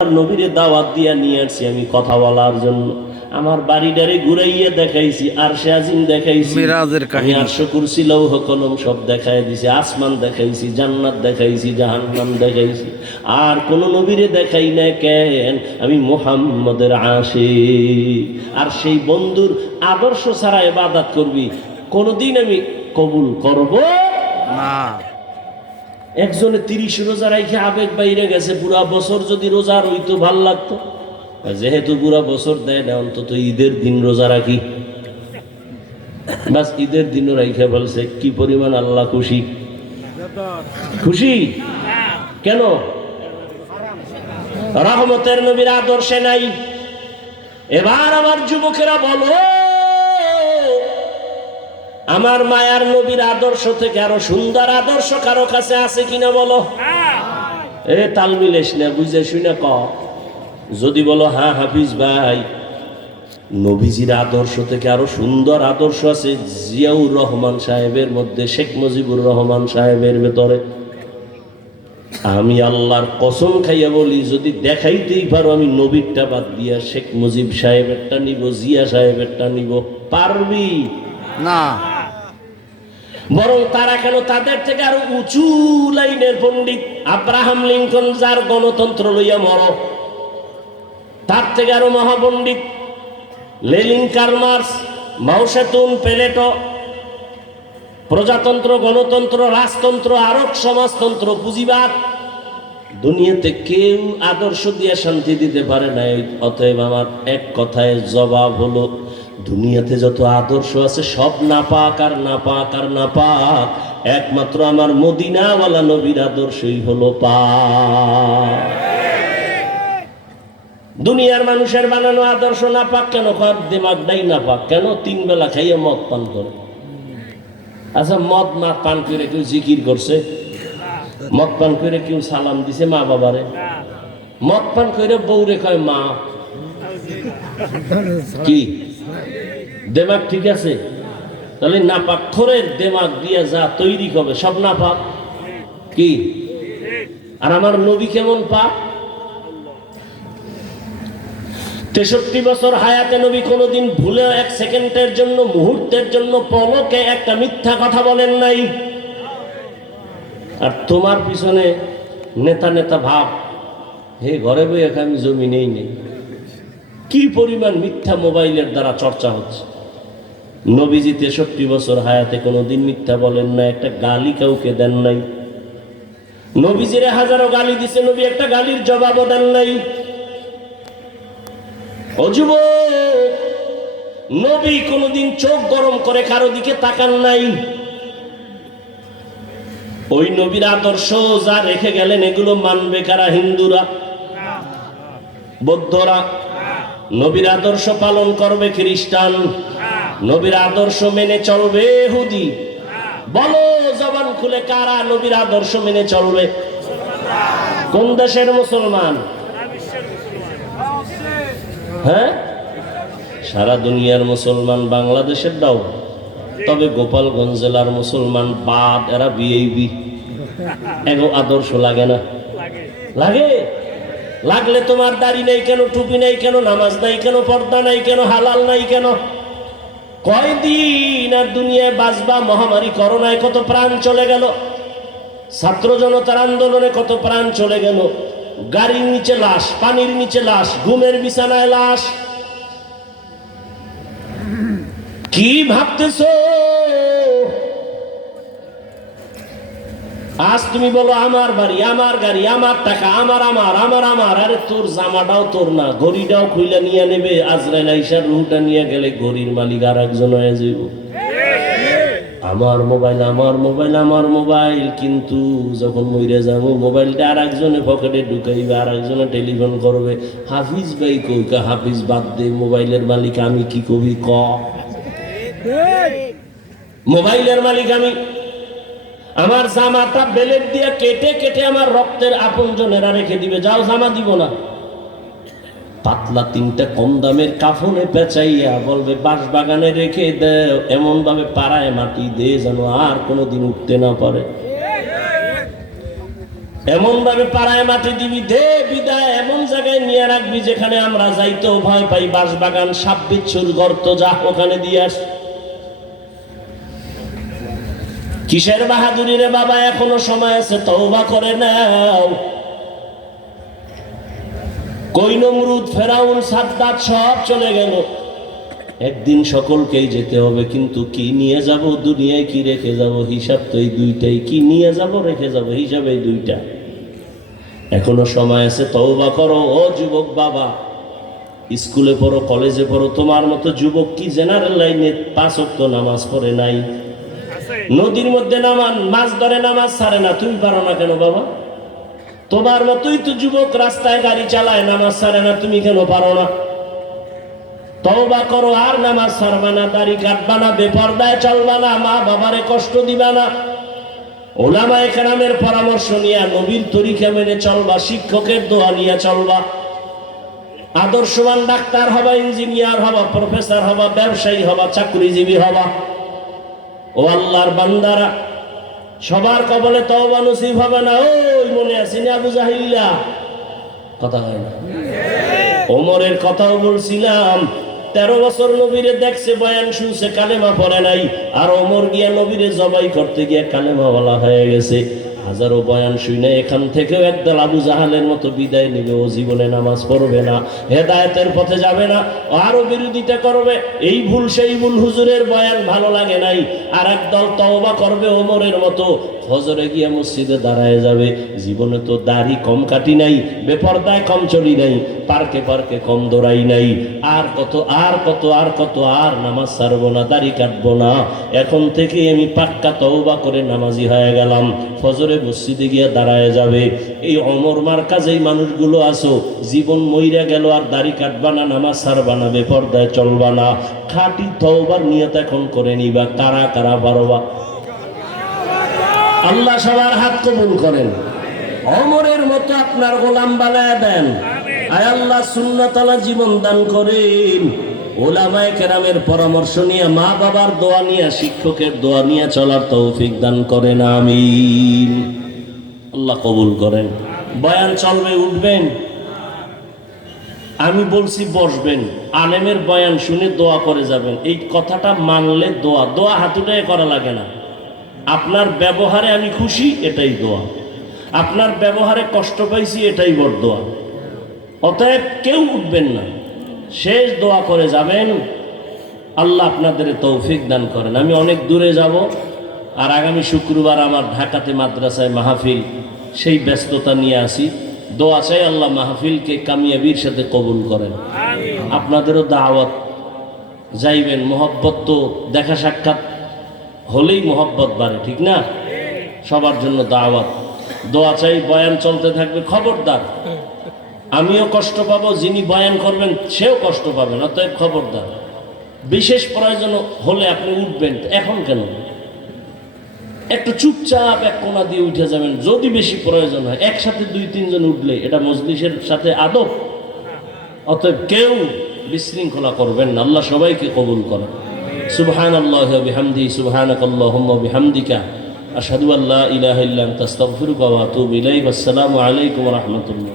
নবীরে দাওয়াত দিয়া নিয়ে আসছি আমি কথা বলার জন্য। আমার বাড়িটারে ঘুরাইয়া দেখাইছি, আরশে আজিম দেখাইছি, আমি আরশ কুরসি লৌহ কলম সব দেখাই দিছি, আসমান দেখাইছি, জান্নাত দেখাইছি, জাহান্নাম দেখাইছি। আর কোন নবীরে দেখাই না কেন? আমি মুহাম্মদের আশিক। আর সেই বন্ধুর আদর্শ ছাড়া ইবাদত করবি কোনদিন আমি কবুল করব না। একজনে 30 রোজা রাখে আবেগ বাইরে গেছে, পুরা বছর যদি রোজা রইতো ভাল লাগতো। যেহেতু পুরা বছর দেয় না, অন্তত ঈদের দিন রোজা রাখি। বাস ঈদের দিনও রাইখে বলছে, কি পরিমাণ আল্লাহ খুশি। খুশি কেন? রহমতের নবীর আদর্শে নাই। এবার আমার যুবকেরা বলো, আমার মায়ার নবীর আদর্শ থেকে আরো সুন্দর আদর্শ কারো কাছে আছে কিনা বলো? এ তাল মিলেস না, বুঝে শুনে ক। যদি বলো হ্যাঁ হাফিজ ভাই, নবীজির আদর্শ থেকে আরো সুন্দর আদর্শ আছে জিয়াউর রহমান সাহেবের মধ্যে, শেখ মুজিবুর রহমান সাহেবের ভেতরে। আমি আল্লাহর কসম খাইয়া বলি, যদি দেখাইতেই পারো আমি নবীরটা বাদ দিয়া শেখ মুজিব সাহেবেরটা নিব, জিয়া সাহেবেরটা নিব, পারবি না। বরং তারা কেন, তাদের থেকে আরো উঁচু লাইনের পণ্ডিত আব্রাহাম লিঙ্কন, যার গণতন্ত্র লইয়া মর, তার থেকে আরো মহাপণ্ডিত লেনিন, কার্ল মার্কস, মাও সেতুং, প্লেটো, প্রজাতন্ত্র, গণতন্ত্র, রাজতন্ত্র, আরব সমাজতন্ত্র, পুঁজিবাদ, দুনিয়াতে কেউ আদর্শ দিয়ে শান্তি দিতে পারে না। অতএব আমার এক কথায় জবাব হলো, দুনিয়াতে যত আদর্শ আছে সব নাপাক আর নাপাক আর নাপাক, একমাত্র আমার মদিনাওয়ালা নবীর আদর্শই হলো পাক। দুনিয়ার মানুষের বানানো আদর্শ নাপাক কেন? দিমাগটাই নাপাক কেন? 3 বেলা খাইয়ে মদ পান করে। আচ্ছা, মদ না পান করে কেউ জিকির করছে? মদ পান করে কেউ সালাম দিছে মা বাবারে? মদ পান করে বউরে কয় মা? কি দেমাগ ঠিক আছে? তাহলে নাপাক খোরের দেমাগ দিয়ে যা তৈরি হবে সব নাপাক কি? আর আমার নবী কেমন পাক? 63 বছর হায়াতে নবী কোনোদিন ভুলে 1 সেকেন্ডের জন্য, মুহূর্তের জন্য, পলকে একটা মিথ্যা কথা বলেন নাই। আর তোমার পিছনে নেতা নেতা ভাব, হে ঘরে বইয়ে আমি জমি নেই। কি পরিমাণ মিথ্যা মোবাইলের দ্বারা চর্চা হচ্ছে। নবীজি 63 বছর হায়াতে কোনোদিন মিথ্যা বলেন না, একটা গালি কাউকে দেন নাই। নবীজিরে হাজারো গালি দিছে, নবী একটা গালির জবাবও দেন নাই। ও যুবক, নবী কোনোদিন চোখ গরম করে কারো দিকে তাকান নাই। ওই নবীর আদর্শ যা রেখে গেলেন, এগুলো মানবে কারা? হিন্দুরা, বৌদ্ধরা। নবীর আদর্শ পালন করবে খ্রিস্টান, নবীর আদর্শ মেনে চলবে ইহুদি। বলো জবান খুলে, কারা নবীর আদর্শ মেনে চলবে? কোন দেশের মুসলমান? হ্যাঁ, সারা দুনিয়ার মুসলমান, বাংলাদেশের দাও। তবে গোপালগঞ্জ জেলার মুসলমান বাদ, এরা বিএবি, এগো আদর্শ লাগে না? লাগে। লাগলে তোমার দাড়ি নাই কেন, টুপি নাই কেন, নামাজ নাই কেন, পর্দা নাই কেন, হালাল নাই কেন? কয়দিন আর দুনিয়ায় বাঁচবা? মহামারী করোনায় কত প্রাণ চলে গেল, ছাত্র জনতার আন্দোলনে কত প্রাণ চলে গেল, গাড়ির নিচে লাশ, পানির নিচে লাশ, ঘুমের বিছানায় লাশ। কি ভাবতেছো? আজ তুমি বলো আমার বাড়ি, আমার গাড়ি, আমার টাকা, আমার আমার আমার আমার। আরে তোর জামাটাও তোর না, ঘড়িটাও খুইলা নিয়ে নেবে আজরাইল আইসা, রুহটা নিয়ে গেলে ঘড়ির মালিক আর একজন হয়ে যাইব। আমার মোবাইল, আমার মোবাইল, আমার মোবাইল, কিন্তু যখন মইরা যাবো মোবাইলটা আর একজনের পকেটে ঢুকাইবে, আর একজনে টেলিফোন করবে, হাফিজ ভাই কই? হাফিজ বাদ দে, মোবাইলের মালিক আমি, কি কবি ক? মোবাইলের মালিক আমি। আমার জামাটা বেলেট দিয়ে কেটে কেটে আমার রক্তের আপনজনেরা রেখে দিবে, যাও জামা দিব না। পাতলা 3টা কম দামের কাফনে পেঁচাইয়া বলবে বাঁশ বাগানে রেখে দেও, এমন ভাবে পাড়ায় মাটি দে যেন আর কোনোদিন উঠতে না পারে। এমন ভাবে পাড়ায় মাটি দিবি, দে বিদায় এমন জায়গায় নিয়ে রাখবি যেখানে আমরা যাইতেও ভয় পাই। বাঁশবাগান, সাপ বিচ্ছুর গর্ত, যা ওখানে দিয়ে আস। কিসের বাহাদুরি রে বাবা, এখনো সময় আছে, তওবা করে নাও। কই নমরুদ, ফেরাউন, সাদ্দাত সব চলে গেল, একদিন সকলকেই যেতে হবে, কিন্তু কি নিয়ে যাব, দুনিয়ায় কি রেখে যাব, হিসাব তো এই দুইটাই, কি নিয়ে যাব রেখে যাব, হিসাব এই দুইটা। এখনো সময় আছে, তওবা করো। ও যুবক বাবা, স্কুলে পড়ো, কলেজে পড়ো, তোমার মতো যুবক কি জেনারেল লাইনে 5 ওয়াক্ত নামাজ পড়ে নাই? নদীর মধ্যে নামান মাছ ধরে, নামাজ ছাড়ে না, তুমি পারো না কেন বাবা? তোমার মতোই তো যুবক রাস্তায় গাড়ি চালায়, নামাজ ছাড়ে না, তুমি কেন পারো না? তওবা করো, আর নামাজ ছাড়বা না, দাড়ি কাটবা না, বেপরদায় চলবা না, মা বাবারে কষ্ট দিবা না, ওলামায়ে কেরামের পরামর্শ নিয়ে নবীর তরিকা মেনে চলবা, শিক্ষকের দোয়া নিয়ে চলবা, আদর্শবান ডাক্তার হবা, ইঞ্জিনিয়ার হবা, প্রফেসর হবা, ব্যবসায়ী হবা, চাকরিজীবী হবা। ও আল্লাহর বান্দারা, সবার কবলে তওবা নসিব হবে না। ওই মনে আছে না আবু জাহিল্লা? কথা হয় না? ওমরের কথাও বলছিলাম, 13 বছর নবীরে দেখছে, বয়ান শুনছে, কালেমা পড়ে নাই, আর ওমর গিয়া নবীরে জবাই করতে গিয়া কালেমা বলা হয়ে গেছে। হাজারো বয়ান শুনে এখান থেকেও একদল আবু জাহালের মতো বিদায় নিবে, ও জীবনে নামাজ পড়বে না, হেদায়েতের পথে যাবে না, আরো বিরোধিতা করবে, এই ভুল সেই ভুল, হুজুরের বয়ান ভালো লাগে নাই। আর একদল তওবা করবে ওমরের মতো, ফজরে গিয়া মসজিদে দাঁড়ায় যাবে, জীবনে তো দাড়ি কম কাটি নাই, বেপরদায় কম চলি নাই, পার্কে পার্কে কম দৌড়াই নাই, আর কত আর কত আর কত, আর নামাজ ছাড়বো না, দাড়ি কাটবো না, এখন থেকে আমি পাক্কা তওবা করে নামাজি হয়ে গেলাম, ফজরে মসজিদে গিয়া দাঁড়ায় যাবে। এই ওমর মার্কা যেই মানুষগুলো আসো, জীবন মইরা গেল, আর দাড়ি কাটবা না, নামাজ ছাড়বা না, বেপরদায় চলবা না, খাঁটি তওবার নিয়ত এখন করে নিবা। কারা কারা পারবা? আল্লাহ সবার হাত কবুল করেন, ওমরের মতো আপনার গোলাম বানায় দেন। আয় আল্লাহ সুন্নাতওয়ালা জীবন দান করেন। ওলামায়ে কেরামের পরামর্শ নিয়ে, মা বাবার দোয়া নিয়ে, শিক্ষকের দোয়া নিয়ে চলার তৌফিক দান করেন, আমিন। আল্লাহ কবুল করেন। বয়ান চলবে, উঠবেন, আমি বলছি বসবেন, আলেমের বয়ান শুনে দোয়া করে যাবেন। এই কথাটা মানলে দোয়া, দোয়া হাতুটায় করা লাগে না। আপনার ব্যবহারে আমি খুশি, এটাই দোয়া, আপনার ব্যবহারে কষ্ট পাইছি, এটাই বড় দোয়া। অতএব কেউ উঠবেন না, শেষ দোয়া করে যাবেন। আল্লাহ আপনাদের তৌফিক দান করেন। আমি অনেক দূরে যাব, আর আগামী শুক্রবার আমার ঢাকাতে মাদ্রাসায় মাহফিল, সেই ব্যস্ততা নিয়ে আসি। দোয়া চাই আল্লাহ মাহফিলকে কামিয়াবির সাথে কবুল করেন। আপনাদেরও দাওয়াত, যাইবেন। মোহব্বত তো দেখা সাক্ষাৎ হলেই মোহব্বত বাড়ে, ঠিক না? সবার জন্য দাওয়াত, দোয়া চাই। বয়ান চলতে থাকবে, খবরদার, আমিও কষ্ট পাবো, যিনি বয়ান করবেন সেও কষ্ট পাবেন, অতএব খবরদার। বিশেষ প্রয়োজন হলে আপনি উঠবেন, এখন কেন? একটু চুপচাপ এক কোণা দিয়ে উঠে যাবেন। যদি বেশি প্রয়োজন হয়, একসাথে 2-3 জন উঠলে এটা মজলিসের সাথে আদব। অতএব কেউ বিশৃঙ্খলা করবেন না। আল্লাহ সবাইকে কবুল করেন। সুবহানাল্লাহি ওয়া বিহামদিহি, সুবহানাকাল্লাহুম্মা ওয়া বিহামদিকা, আশহাদু আল্লা ইলাহা ইল্লা আনতা, আস্তাগফিরুকা ওয়া আতুবু ইলাইক। আসসালামু আলাইকুম ওয়া রাহমাতুল্লাহ।